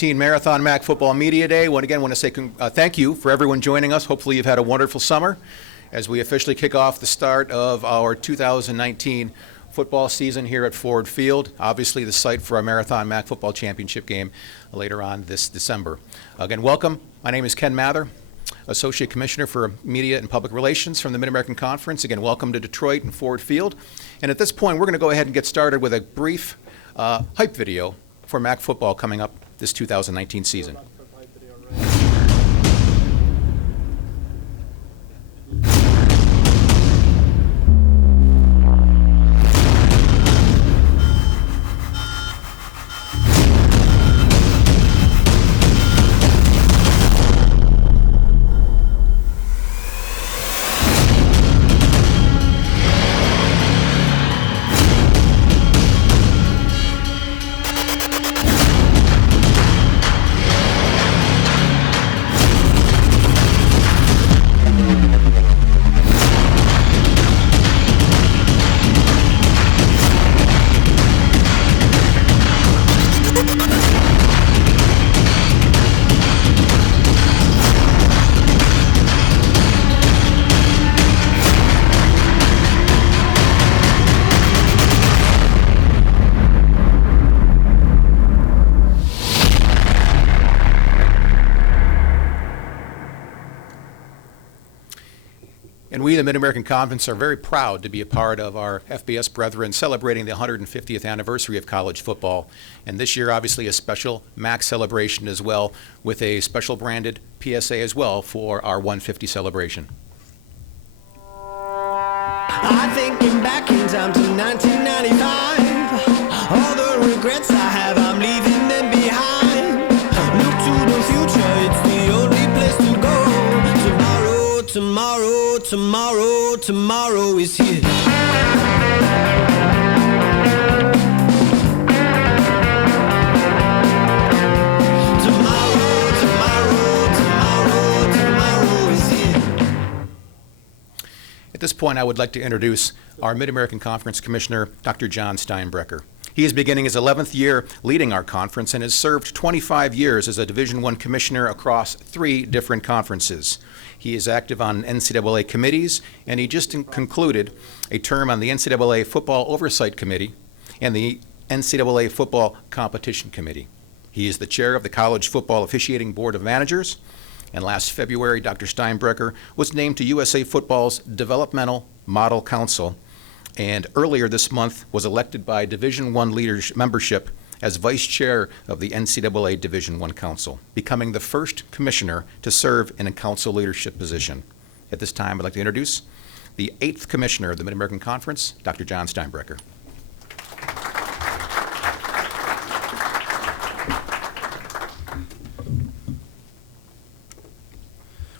Marathon MAC Football Media Day. Want to say thank you for everyone joining us. Hopefully you've had a wonderful summer as we officially kick off the start of our 2019 football season here at Ford Field. Obviously the site for our Marathon MAC Football Championship game later on this December. Again, welcome. My name is Ken Mather, Associate Commissioner for Media and Public Relations from the Mid-American Conference. Again, welcome to Detroit and Ford Field. And at this point, we're going to go ahead and get started with a brief hype video for MAC football coming up this 2019 season. And we, the Mid-American Conference, are very proud to be a part of our FBS brethren celebrating the 150th anniversary of college football. And this year, obviously, a special MAC celebration as well, with a special branded PSA as well for our 150 celebration. I'm thinking back in time to 1995. All the regrets I have, I'm leaving them behind. Look to the future, it's the only place to go. Tomorrow is here. Tomorrow is here. At this point, I would like to introduce our Mid-American Conference Commissioner, Dr. John Steinbrecher. He is beginning his 11th year leading our conference and has served 25 years as a Division I commissioner across 3 different conferences. He is active on NCAA committees, and he just concluded a term on the NCAA Football Oversight Committee and the NCAA Football Competition Committee. He is the chair of the College Football Officiating Board of Managers, and last February, Dr. Steinbrecher was named to USA Football's Developmental Model Council, and earlier this month was elected by Division I membership as vice chair of the NCAA Division I Council, becoming the first commissioner to serve in a council leadership position. At this time, I'd like to introduce the 8th commissioner of the Mid-American Conference, Dr. John Steinbrecher.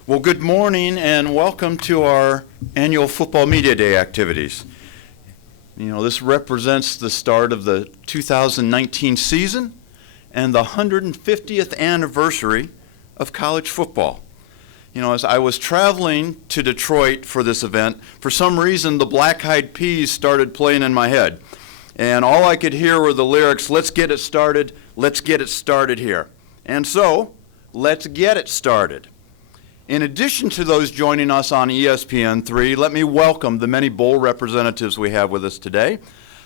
Well, good morning and welcome to our annual Football Media Day activities. You know, this represents the start of the 2019 season and the 150th anniversary of college football. You know, as I was traveling to Detroit for this event, for some reason the Black Eyed Peas started playing in my head. And all I could hear were the lyrics, "Let's get it started here." And so, let's get it started. In addition to those joining us on ESPN3, let me welcome the many bowl representatives we have with us today.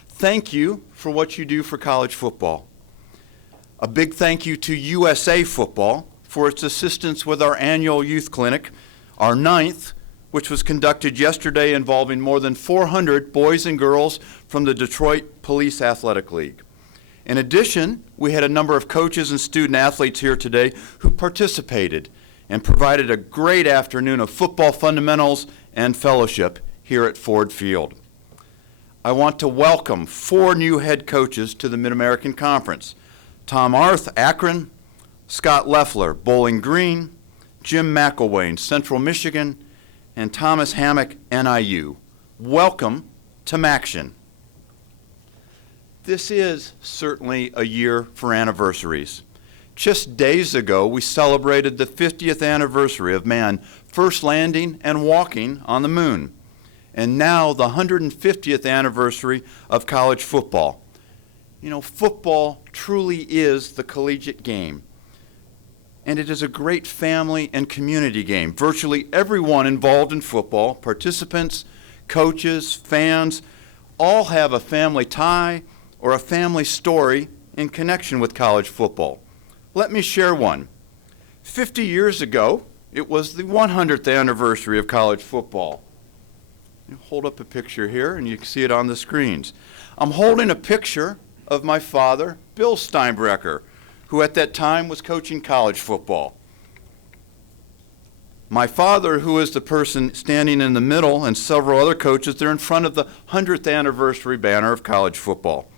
Thank you for what you do for college football. A big thank you to USA Football for its assistance with our annual youth clinic, our 9th, which was conducted yesterday involving more than 400 boys and girls from the Detroit Police Athletic League. In addition, we had a number of coaches and student athletes here today who participated and provided a great afternoon of football fundamentals and fellowship here at Ford Field. I want to welcome 4 new head coaches to the Mid-American Conference: Tom Arth, Akron; Scott Leffler, Bowling Green; Jim McElwain, Central Michigan; and Thomas Hammock, NIU. Welcome to MACtion. This is certainly a year for anniversaries. Just days ago, we celebrated the 50th anniversary of man first landing and walking on the moon. And now the 150th anniversary of college football. You know, football truly is the collegiate game. and it is a great family and community game. Virtually everyone involved in football, participants, coaches, fans, all have a family tie or a family story in connection with college football. Let me share one. 50 years ago, it was the 100th anniversary of college football. You hold up a picture here, and you can see it on the screens. I'm holding a picture of my father, Bill Steinbrecher, who at that time was coaching college football. My father, who is the person standing in the middle, and several other coaches, they're in front of the 100th anniversary banner of college football.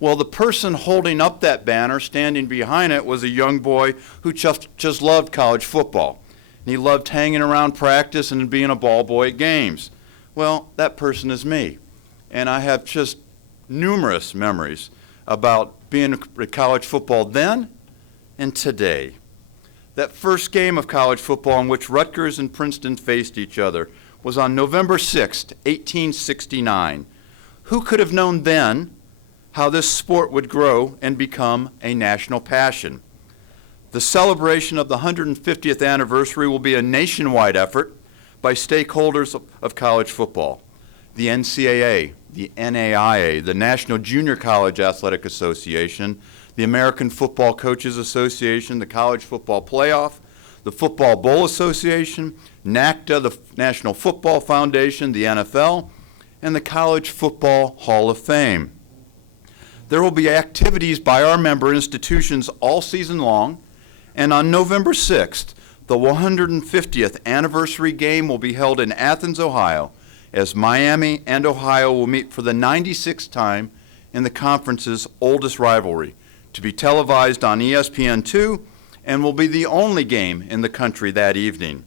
Well, the person holding up that banner, standing behind it, was a young boy who just loved college football. And he loved hanging around practice and being a ball boy at games. Well, that person is me. And I have just numerous memories about being at college football then and today. That first game of college football in which Rutgers and Princeton faced each other was on November 6th, 1869. Who could have known then how this sport would grow and become a national passion? The celebration of the 150th anniversary will be a nationwide effort by stakeholders of college football. The NCAA, the NAIA, the National Junior College Athletic Association, the American Football Coaches Association, the College Football Playoff, the Football Bowl Association, NACDA, the National Football Foundation, the NFL, and the College Football Hall of Fame. There will be activities by our member institutions all season long, and on November 6th, the 150th anniversary game will be held in Athens, Ohio, as Miami and Ohio will meet for the 96th time in the conference's oldest rivalry, to be televised on ESPN2 and will be the only game in the country that evening.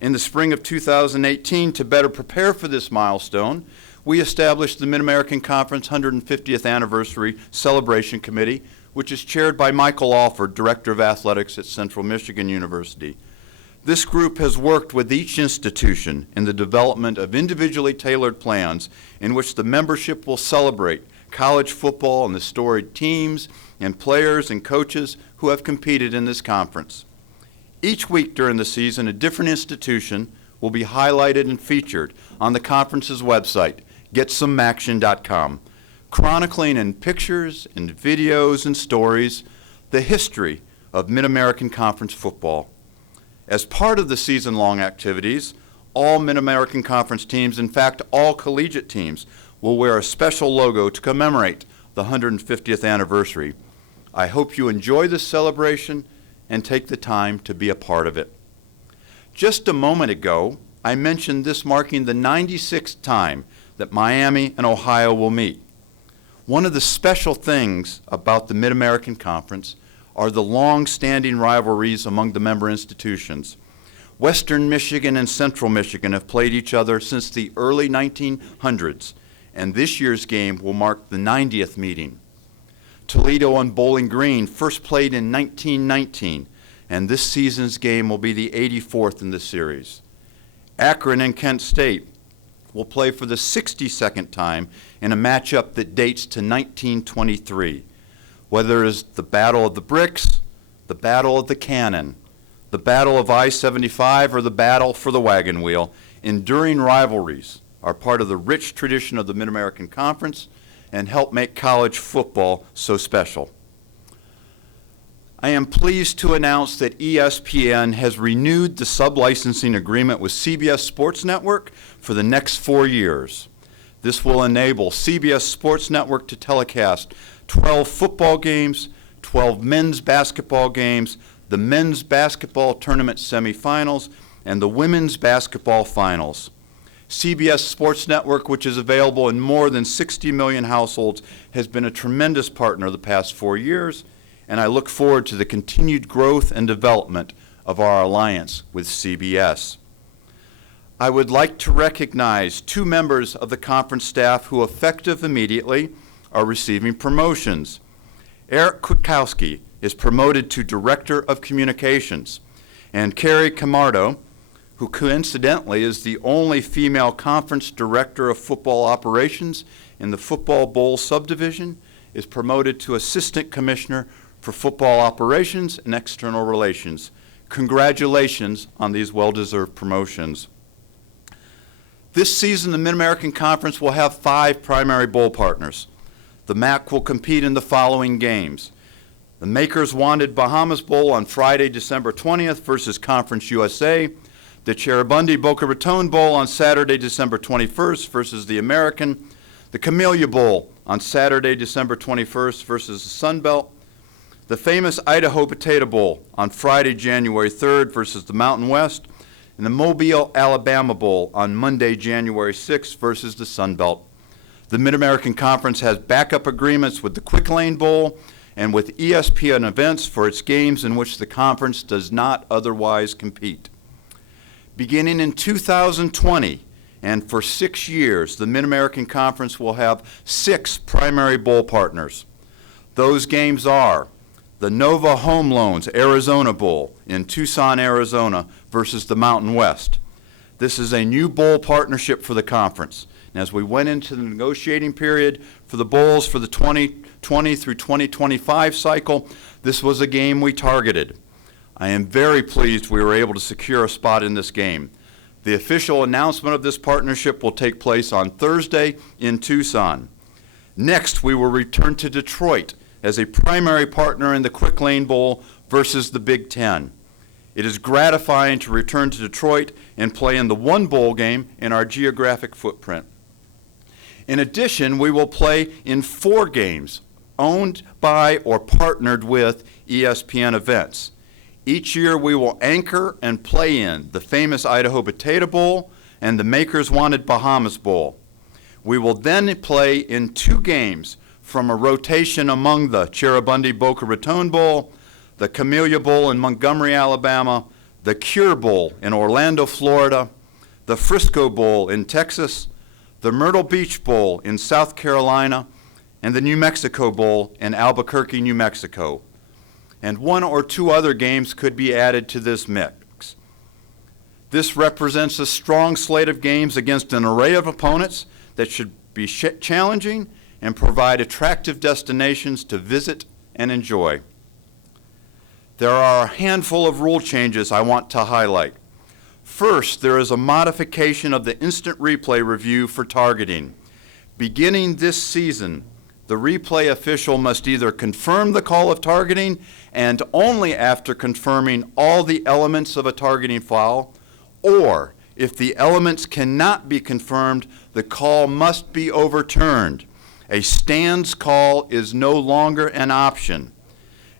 In the spring of 2018, to better prepare for this milestone, we established the Mid-American Conference 150th Anniversary Celebration Committee, which is chaired by Michael Alford, Director of Athletics at Central Michigan University. This group has worked with each institution in the development of individually tailored plans in which the membership will celebrate college football and the storied teams and players and coaches who have competed in this conference. Each week during the season, a different institution will be highlighted and featured on the conference's website, GetSomeAction.com, chronicling in pictures and videos and stories the history of Mid-American Conference football. As part of the season-long activities, all Mid-American Conference teams, in fact all collegiate teams, will wear a special logo to commemorate the 150th anniversary. I hope you enjoy this celebration and take the time to be a part of it. Just a moment ago, I mentioned this marking the 96th time that Miami and Ohio will meet. One of the special things about the Mid-American Conference are the long-standing rivalries among the member institutions. Western Michigan and Central Michigan have played each other since the early 1900s, and this year's game will mark the 90th meeting. Toledo and Bowling Green first played in 1919, and this season's game will be the 84th in the series. Akron and Kent State will play for the 62nd time in a matchup that dates to 1923. Whether it is the Battle of the Bricks, the Battle of the Cannon, the Battle of I-75, or the Battle for the Wagon Wheel, enduring rivalries are part of the rich tradition of the Mid-American Conference and help make college football so special. I am pleased to announce that ESPN has renewed the sub-licensing agreement with CBS Sports Network for the next 4 years. This will enable CBS Sports Network to telecast 12 football games, 12 men's basketball games, the men's basketball tournament semifinals, and the women's basketball finals. CBS Sports Network, which is available in more than 60 million households, has been a tremendous partner the past 4 years, and I look forward to the continued growth and development of our alliance with CBS. I would like to recognize 2 members of the conference staff who, effective immediately, are receiving promotions. Eric Kwiatkowski is promoted to Director of Communications, and Carrie Camardo, who coincidentally is the only female conference director of football operations in the Football Bowl subdivision, is promoted to Assistant Commissioner for football operations and external relations. Congratulations on these well-deserved promotions. This season, the Mid-American Conference will have 5 primary bowl partners. The MAC will compete in the following games. The Makers Wanted Bahamas Bowl on Friday, December 20th versus Conference USA. The Cheribundi Boca Raton Bowl on Saturday, December 21st versus the American. The Camellia Bowl on Saturday, December 21st versus the Sun Belt. The famous Idaho Potato Bowl on Friday, January 3rd versus the Mountain West. And the Mobile, Alabama Bowl on Monday, January 6th versus the Sun Belt. The Mid-American Conference has backup agreements with the Quick Lane Bowl and with ESPN events for its games in which the conference does not otherwise compete. Beginning in 2020 and for 6 years, the Mid-American Conference will have 6 primary bowl partners. Those games are the Nova Home Loans Arizona Bowl in Tucson, Arizona versus the Mountain West. This is a new bowl partnership for the conference. And as we went into the negotiating period for the bowls for the 2020 through 2025 cycle, this was a game we targeted. I am very pleased we were able to secure a spot in this game. The official announcement of this partnership will take place on Thursday in Tucson. Next, we will return to Detroit as a primary partner in the Quick Lane Bowl versus the Big Ten. It is gratifying to return to Detroit and play in the one bowl game in our geographic footprint. In addition, we will play in 4 games owned by or partnered with ESPN events. Each year we will anchor and play in the famous Idaho Potato Bowl and the Makers Wanted Bahamas Bowl. We will then play in 2 games from a rotation among the Cheribundi Boca Raton Bowl, the Camellia Bowl in Montgomery, Alabama, the Cure Bowl in Orlando, Florida, the Frisco Bowl in Texas, the Myrtle Beach Bowl in South Carolina, and the New Mexico Bowl in Albuquerque, New Mexico. And 1 or 2 other games could be added to this mix. This represents a strong slate of games against an array of opponents that should be challenging and provide attractive destinations to visit and enjoy. There are a handful of rule changes I want to highlight. First, there is a modification of the instant replay review for targeting. Beginning this season, the replay official must either confirm the call of targeting and only after confirming all the elements of a targeting foul, or if the elements cannot be confirmed, the call must be overturned. A stands call is no longer an option.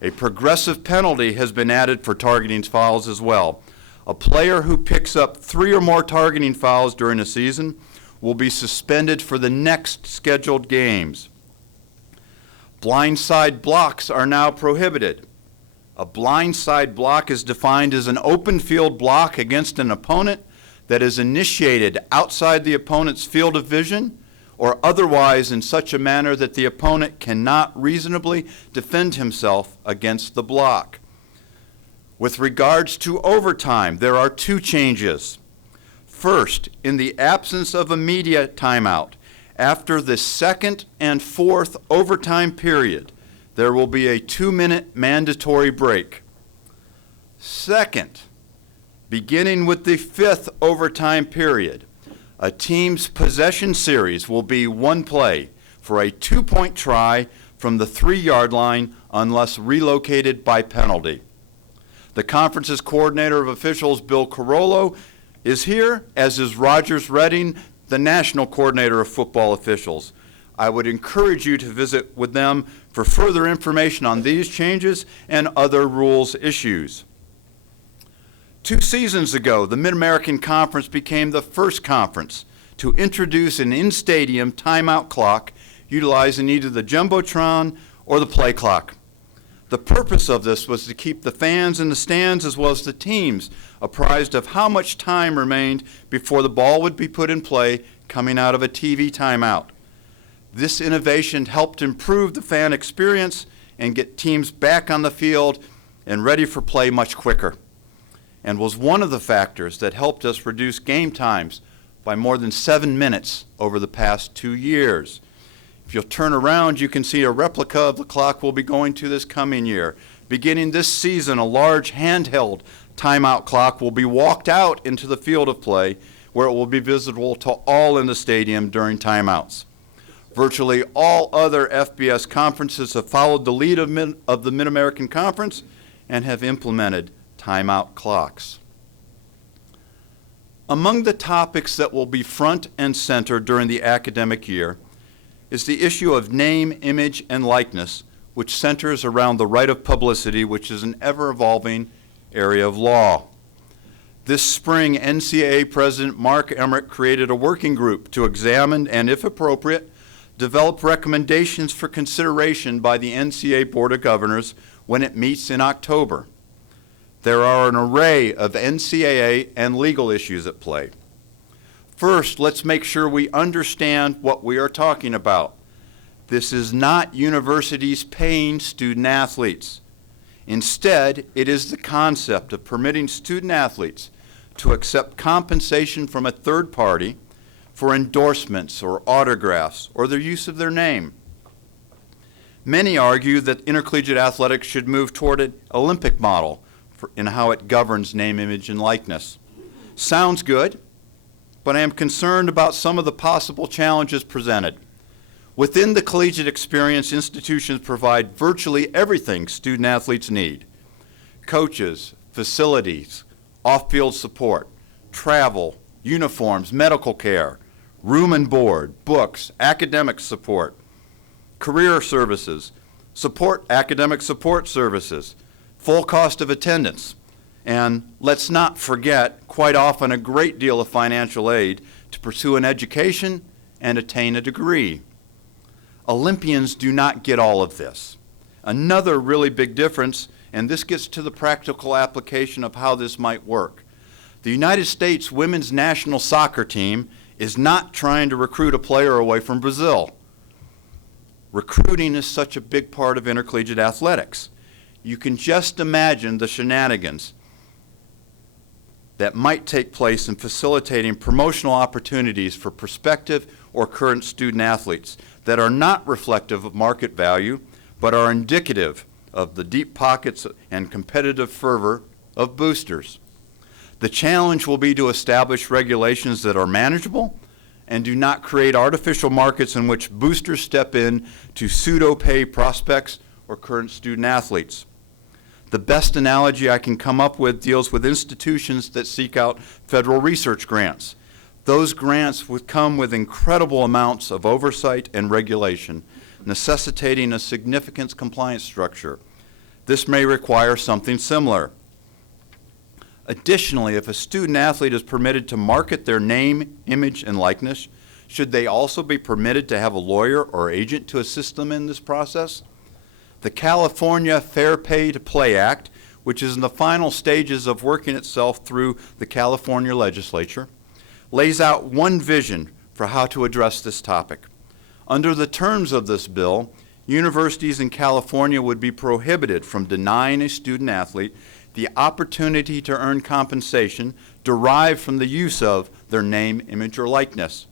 A progressive penalty has been added for targeting fouls as well. A player who picks up 3 or more targeting fouls during a season will be suspended for the next scheduled games. Blindside blocks are now prohibited. A blindside block is defined as an open field block against an opponent that is initiated outside the opponent's field of vision or otherwise in such a manner that the opponent cannot reasonably defend himself against the block. With regards to overtime, there are 2 changes. First, in the absence of a media timeout, after the 2nd and 4th overtime period, there will be a 2-minute mandatory break. Second, beginning with the 5th overtime period, a team's possession series will be 1 play for a 2-point try from the 3-yard line unless relocated by penalty. The conference's coordinator of officials, Bill Carollo, is here, as is Rogers Redding, the national coordinator of football officials. I would encourage you to visit with them for further information on these changes and other rules issues. 2 seasons ago, the Mid-American Conference became the first conference to introduce an in-stadium timeout clock utilizing either the Jumbotron or the play clock. The purpose of this was to keep the fans in the stands as well as the teams apprised of how much time remained before the ball would be put in play coming out of a TV timeout. This innovation helped improve the fan experience and get teams back on the field and ready for play much quicker, and was one of the factors that helped us reduce game times by more than 7 minutes over the past 2 years. If you'll turn around, you can see a replica of the clock we'll be going to this coming year. Beginning this season, a large handheld timeout clock will be walked out into the field of play, where it will be visible to all in the stadium during timeouts. Virtually all other FBS conferences have followed the lead of the Mid-American Conference and have implemented timeout clocks. Among the topics that will be front and center during the academic year is the issue of name, image, and likeness, which centers around the right of publicity, which is an ever-evolving area of law. This spring, NCAA President Mark Emmert created a working group to examine and, if appropriate, develop recommendations for consideration by the NCAA Board of Governors when it meets in October. There are an array of NCAA and legal issues at play. First, let's make sure we understand what we are talking about. This is not universities paying student athletes. Instead, it is the concept of permitting student athletes to accept compensation from a third party for endorsements or autographs or the use of their name. Many argue that intercollegiate athletics should move toward an Olympic model in how it governs name, image, and likeness. Sounds good, but I am concerned about some of the possible challenges presented. Within the collegiate experience, institutions provide virtually everything student athletes need: coaches, facilities, off-field support, travel, uniforms, medical care, room and board, books, academic support, career services, academic support services, full cost of attendance, and let's not forget, quite often a great deal of financial aid to pursue an education and attain a degree. Olympians do not get all of this. Another really big difference, and this gets to the practical application of how this might work. The United States women's national soccer team is not trying to recruit a player away from Brazil. Recruiting is such a big part of intercollegiate athletics. You can just imagine the shenanigans that might take place in facilitating promotional opportunities for prospective or current student athletes that are not reflective of market value, but are indicative of the deep pockets and competitive fervor of boosters. The challenge will be to establish regulations that are manageable and do not create artificial markets in which boosters step in to pseudo-pay prospects or current student athletes. The best analogy I can come up with deals with institutions that seek out federal research grants. Those grants would come with incredible amounts of oversight and regulation, necessitating a significant compliance structure. This may require something similar. Additionally, if a student athlete is permitted to market their name, image, and likeness, should they also be permitted to have a lawyer or agent to assist them in this process? The California Fair Pay to Play Act, which is in the final stages of working itself through the California legislature, lays out one vision for how to address this topic. Under the terms of this bill, universities in California would be prohibited from denying a student athlete the opportunity to earn compensation derived from the use of their name, image, or likeness.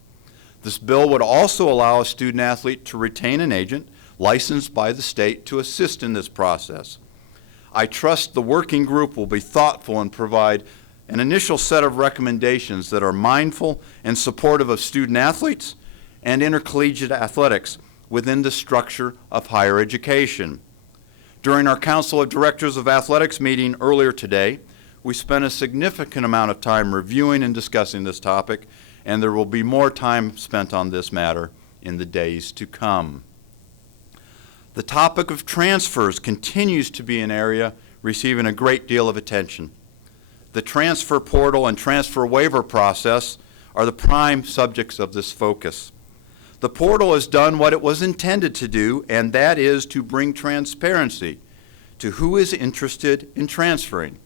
This bill would also allow a student athlete to retain an agent licensed by the state to assist in this process. I trust the working group will be thoughtful and provide an initial set of recommendations that are mindful and supportive of student athletes and intercollegiate athletics within the structure of higher education. During our Council of Directors of Athletics meeting earlier today, we spent a significant amount of time reviewing and discussing this topic, and there will be more time spent on this matter in the days to come. The topic of transfers continues to be an area receiving a great deal of attention. The transfer portal and transfer waiver process are the prime subjects of this focus. The portal has done what it was intended to do, and that is to bring transparency to who is interested in transferring.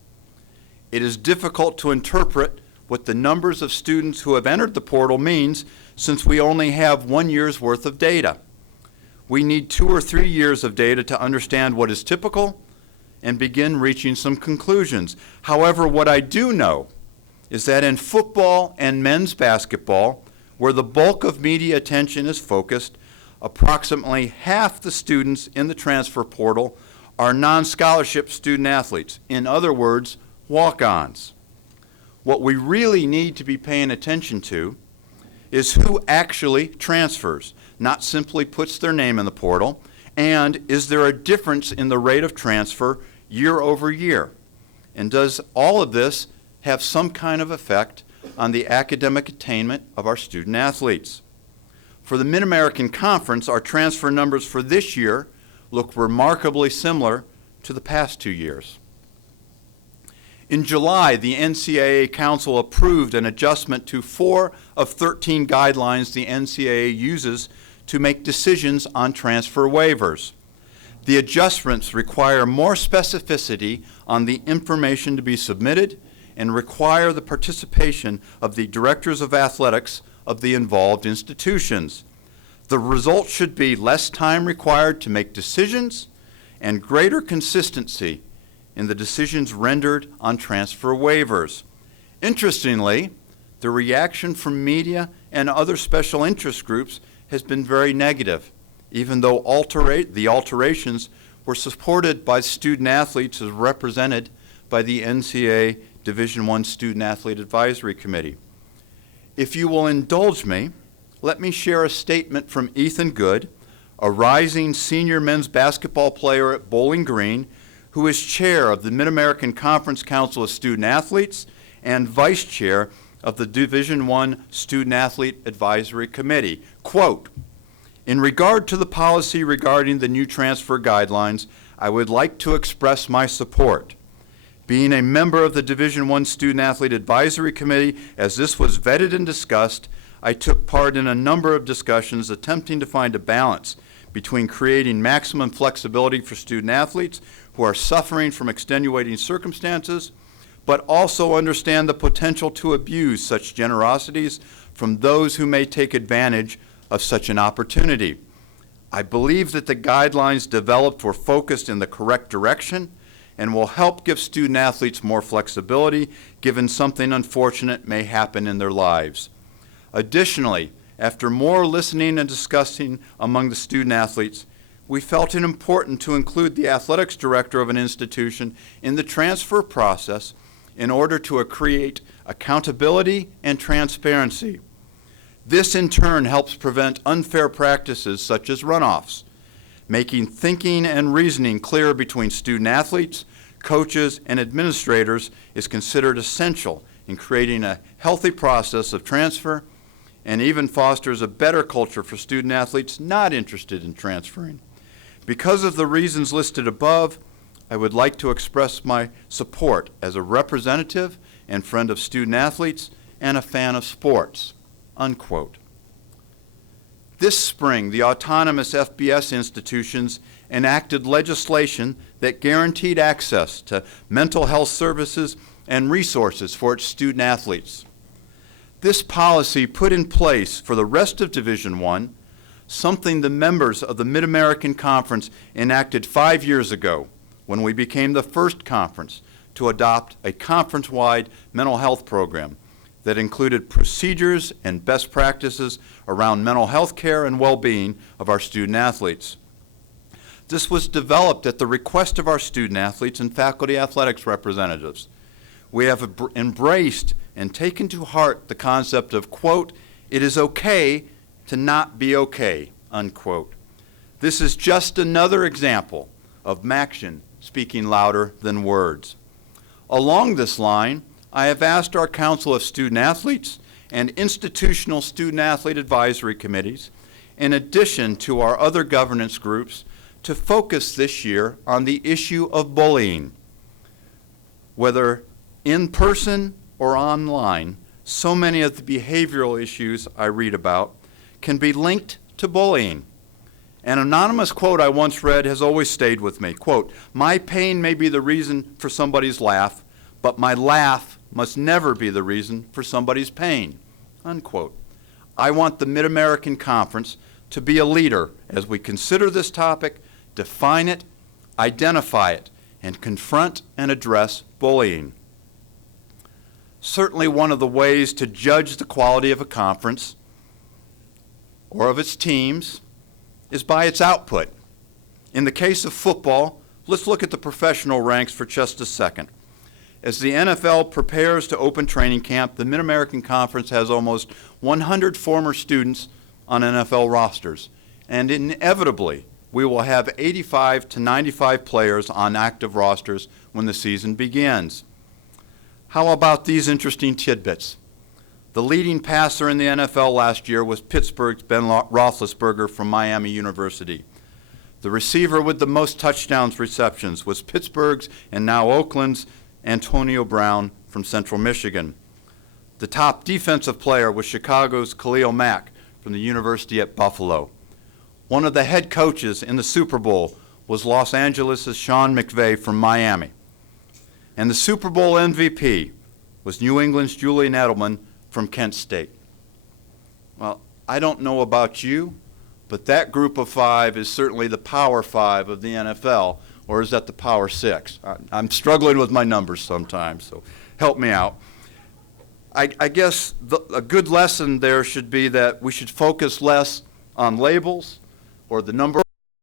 It is difficult to interpret what the numbers of students who have entered the portal means, since we only have 1 year's worth of data. We need 2 or 3 years of data to understand what is typical and begin reaching some conclusions. However, what I do know is that in football and men's basketball, where the bulk of media attention is focused, approximately half the students in the transfer portal are non-scholarship student athletes. In other words, walk-ons. What we really need to be paying attention to is who actually transfers, not simply puts their name in the portal, and is there a difference in the rate of transfer year over year? And does all of this have some kind of effect on the academic attainment of our student athletes? For the Mid-American Conference, our transfer numbers for this year look remarkably similar to the past 2 years. In July, the NCAA Council approved an adjustment to 4 of 13 guidelines the NCAA uses to make decisions on transfer waivers. The adjustments require more specificity on the information to be submitted and require the participation of the directors of athletics of the involved institutions. The result should be less time required to make decisions and greater consistency in the decisions rendered on transfer waivers. Interestingly, the reaction from media and other special interest groups has been very negative, even though the alterations were supported by student athletes as represented by the NCAA Division I Student Athlete Advisory Committee. If you will indulge me, let me share a statement from Ethan Good, a rising senior men's basketball player at Bowling Green, who is chair of the Mid-American Conference Council of Student Athletes and vice chair of the Division I Student Athlete Advisory Committee. Quote, "In regard to the policy regarding the new transfer guidelines, I would like to express my support. Being a member of the Division I Student Athlete Advisory Committee, as this was vetted and discussed, I took part in a number of discussions attempting to find a balance between creating maximum flexibility for student athletes who are suffering from extenuating circumstances, but also understand the potential to abuse such generosities from those who may take advantage of such an opportunity. I believe that the guidelines developed were focused in the correct direction and will help give student athletes more flexibility given something unfortunate may happen in their lives. Additionally, after more listening and discussing among the student athletes, we felt it important to include the athletics director of an institution in the transfer process in order to create accountability and transparency. This in turn helps prevent unfair practices such as runoffs, making thinking and reasoning clear between student athletes, coaches, and administrators is considered essential in creating a healthy process of transfer and even fosters a better culture for student athletes not interested in transferring. Because of the reasons listed above, I would like to express my support as a representative and friend of student athletes and a fan of sports." Unquote. This spring, the autonomous FBS institutions enacted legislation that guaranteed access to mental health services and resources for its student athletes. This policy put in place for the rest of Division I something the members of the Mid-American Conference enacted 5 years ago when we became the first conference to adopt a conference-wide mental health program that included procedures and best practices around mental health care and well-being of our student athletes. This was developed at the request of our student athletes and faculty athletics representatives. We have embraced and taken to heart the concept of, quote, "It is okay to not be okay," unquote. This is just another example of action speaking louder than words. Along this line, I have asked our Council of Student Athletes and institutional student athlete advisory committees, in addition to our other governance groups, to focus this year on the issue of bullying. Whether in person or online, so many of the behavioral issues I read about can be linked to bullying. An anonymous quote I once read has always stayed with me. Quote, "My pain may be the reason for somebody's laugh, but my laugh must never be the reason for somebody's pain." Unquote. I want the Mid-American Conference to be a leader as we consider this topic, define it, identify it, and confront and address bullying. Certainly one of the ways to judge the quality of a conference or of its teams is by its output. In the case of football, let's look at the professional ranks for just a second. As the NFL prepares to open training camp, the Mid-American Conference has almost 100 former students on NFL rosters, and inevitably, we will have 85 to 95 players on active rosters when the season begins. How about these interesting tidbits? The leading passer in the NFL last year was Pittsburgh's Ben Roethlisberger from Miami University. The receiver with the most touchdowns receptions was Pittsburgh's and now Oakland's Antonio Brown from Central Michigan. The top defensive player was Chicago's Khalil Mack from the University at Buffalo. One of the head coaches in the Super Bowl was Los Angeles' Sean McVay from Miami. And the Super Bowl MVP was New England's Julian Edelman from Kent State. Well, I don't know about you, but that group of five is certainly the Power Five of the NFL, or is that the Power Six? I'm struggling with my numbers sometimes, so help me out. I guess a good lesson there should be that we should focus less on labels or the number